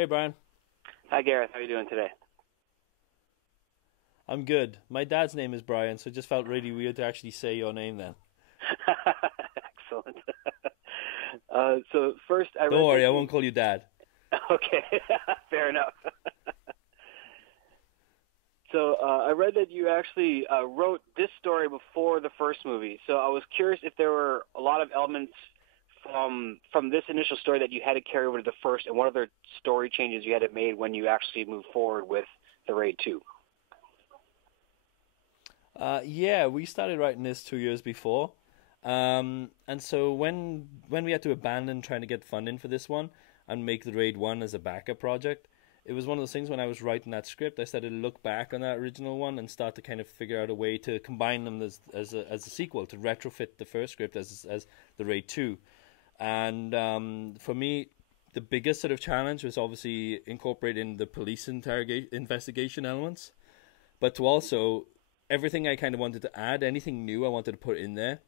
Hey, Brian. Hi, Gareth. How are you doing today? I'm good. My dad's name is Brian, so it just felt really weird to actually say your name then. Excellent. So first, I Don't read worry, that I you. won't call you dad. Okay, fair enough. So I read that you actually wrote this story before the first movie. So I was curious if there were a lot of elements from this initial story that you had to carry over to the first, and what other story changes you had to make when you actually moved forward with the Raid 2. Yeah, we started writing this 2 years before. And so when we had to abandon trying to get funding for this one and make the Raid 1 as a backup project, it was one of those things when I was writing that script, I started to look back on that original one and start to kind of figure out a way to combine them as a sequel, to retrofit the first script as the Raid 2. And for me, the biggest sort of challenge was obviously incorporating the police investigation elements, but to also everything I kind of wanted to add, anything new I wanted to put in there.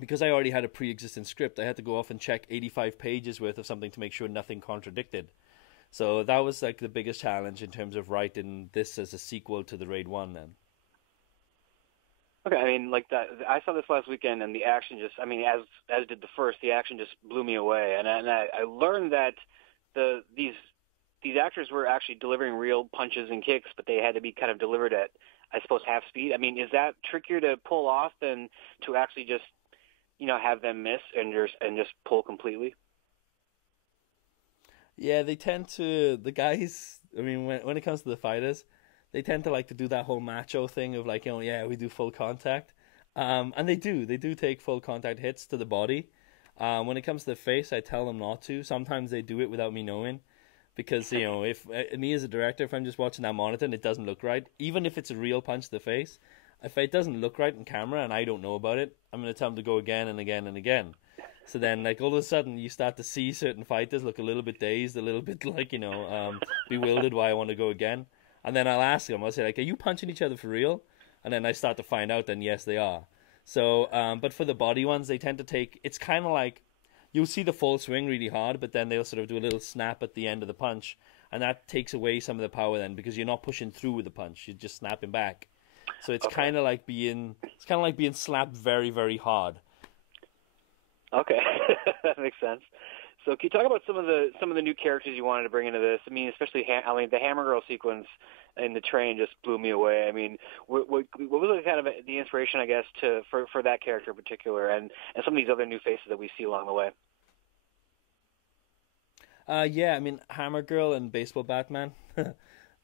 Because I already had a pre-existing script, I had to go off and check 85 pages worth of something to make sure nothing contradicted. So that was like the biggest challenge in terms of writing this as a sequel to the Raid 1 then. Okay, I mean, like that. I saw this last weekend, and the action just—I mean, as did the first. The action just blew me away, and I learned that these actors were actually delivering real punches and kicks, but they had to be kind of delivered at, I suppose, half speed. I mean, is that trickier to pull off than to actually just have them miss and just pull completely? Yeah, they tend to the guys. I mean, when it comes to the fighters, they tend to like to do that whole macho thing of like, yeah, we do full contact, and they do take full contact hits to the body. When it comes to the face, I tell them not to. Sometimes they do it without me knowing, because if me as a director, if I'm just watching that monitor and it doesn't look right, even if it's a real punch to the face, if it doesn't look right in camera and I don't know about it, I'm gonna tell them to go again and again and again. So then, like all of a sudden, you start to see certain fighters look a little bit dazed, a little bit like bewildered. Why I want to go again, and then I'll ask them. I'll say like, "Are you punching each other for real?" And then I start to find out. Then yes, they are. So, but for the body ones, they tend to take. It's kind of like you'll see the full swing really hard, but then they'll sort of do a little snap at the end of the punch, and that takes away some of the power then because you're not pushing through with the punch; you're just snapping back. So Okay. it's kind of like being slapped very very hard. Okay, that makes sense. So, can you talk about some of the new characters you wanted to bring into this? I mean, especially I mean, the Hammer Girl sequence in the train just blew me away. I mean, what was the kind of the inspiration, I guess, for that character in particular, and some of these other new faces that we see along the way? Yeah, I mean, Hammer Girl and Baseball Batman.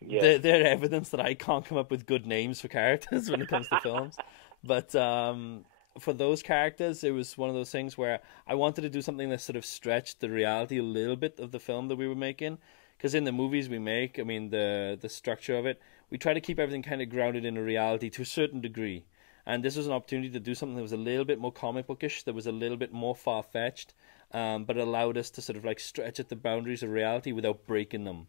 Yes. They're evidence that I can't come up with good names for characters when it comes to films. But for those characters, it was one of those things where I wanted to do something that sort of stretched the reality a little bit of the film that we were making. Because in the movies we make, I mean, the structure of it, we try to keep everything kind of grounded in a reality to a certain degree. And this was an opportunity to do something that was a little bit more comic bookish, that was a little bit more far fetched, but allowed us to sort of like stretch at the boundaries of reality without breaking them.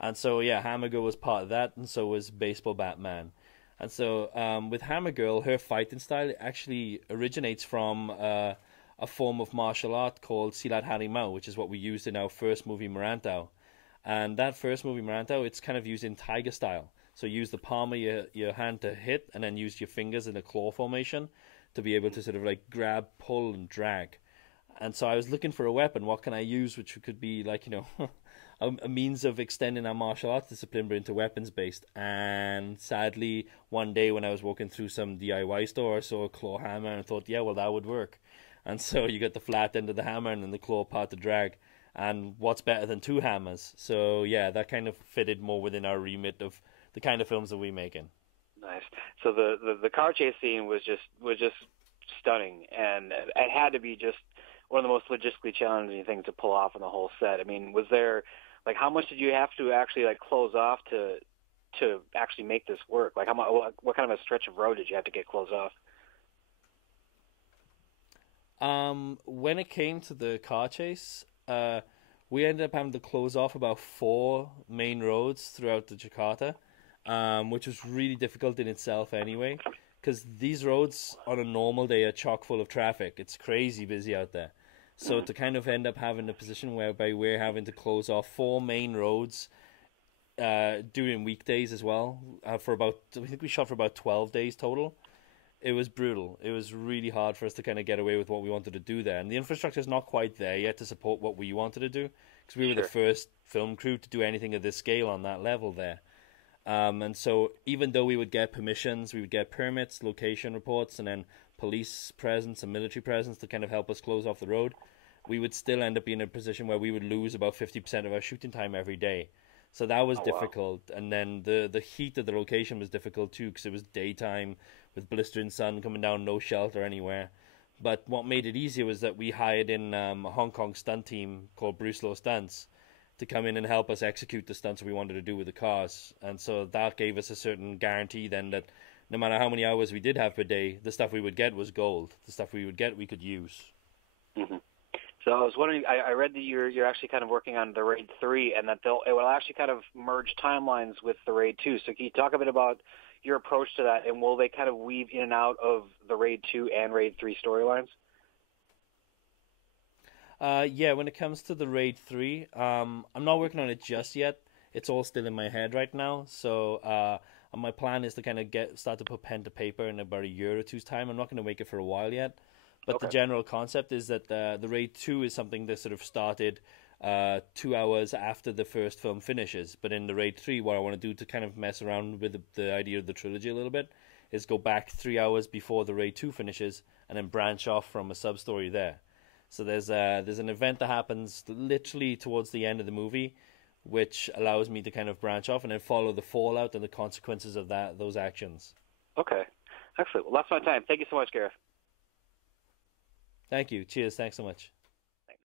And so, yeah, Hammer Girl was part of that, and so was Baseball Batman. And so, with Hammer Girl, her fighting style actually originates from a form of martial art called Silat Harimau, which is what we used in our first movie, Marantau. And that first movie, Marantau, it's kind of used in tiger style. So use the palm of your hand to hit, and then use your fingers in a claw formation to be able to sort of like grab, pull, and drag. And so I was looking for a weapon. What can I use which could be like, a means of extending our martial arts discipline but into weapons based? And sadly, one day when I was walking through some DIY store, I saw a claw hammer and I thought, yeah, well, that would work. And so you get the flat end of the hammer and then the claw part to drag. And what's better than two hammers? So yeah, that kind of fitted more within our remit of the kind of films that we making. Nice. So the car chase scene was just stunning, and it had to be just one of the most logistically challenging things to pull off in the whole set. I mean, was there like how much did you have to actually like close off to actually make this work? Like how much, what kind of a stretch of road did you have to get closed off? When it came to the car chase, we ended up having to close off about four main roads throughout the Jakarta, which was really difficult in itself anyway, because these roads on a normal day are chock full of traffic. It's crazy busy out there. So to kind of end up having a position whereby we're having to close off 4 main roads during weekdays as well, for about, I think we shot for about 12 days total. It was brutal. It was really hard for us to kind of get away with what we wanted to do there. And the infrastructure is not quite there yet to support what we wanted to do, because we were the first film crew to do anything of this scale on that level there. And so even though we would get permissions, we would get permits, location reports, and then police presence and military presence to kind of help us close off the road, we would still end up being in a position where we would lose about 50% of our shooting time every day. So that was difficult. Wow. And then the heat of the location was difficult too, because it was daytime with blistering sun coming down, no shelter anywhere. But what made it easier was that we hired in a Hong Kong stunt team called Bruce Low Stunts to come in and help us execute the stunts we wanted to do with the cars. And so that gave us a certain guarantee then that no matter how many hours we did have per day, the stuff we would get was gold. The stuff we would get, we could use. Mm-hmm. So I was wondering, I read that you're actually kind of working on the Raid 3, and that it will actually kind of merge timelines with the Raid 2. So can you talk a bit about your approach to that, and will they kind of weave in and out of the Raid 2 and Raid 3 storylines? Yeah, when it comes to the Raid 3, I'm not working on it just yet. It's all still in my head right now. So my plan is to kind of start to put pen to paper in about a year or two's time. I'm not going to make it for a while yet. But the general concept is that the Raid 2 is something that sort of started 2 hours after the first film finishes. But in the Raid 3, what I want to do to kind of mess around with the idea of the trilogy a little bit is go back 3 hours before the Raid 2 finishes and then branch off from a sub-story there. So there's an event that happens literally towards the end of the movie, which allows me to kind of branch off and then follow the fallout and the consequences of those actions. Okay. Excellent. Well, that's my time. Thank you so much, Gareth. Thank you. Cheers. Thanks so much.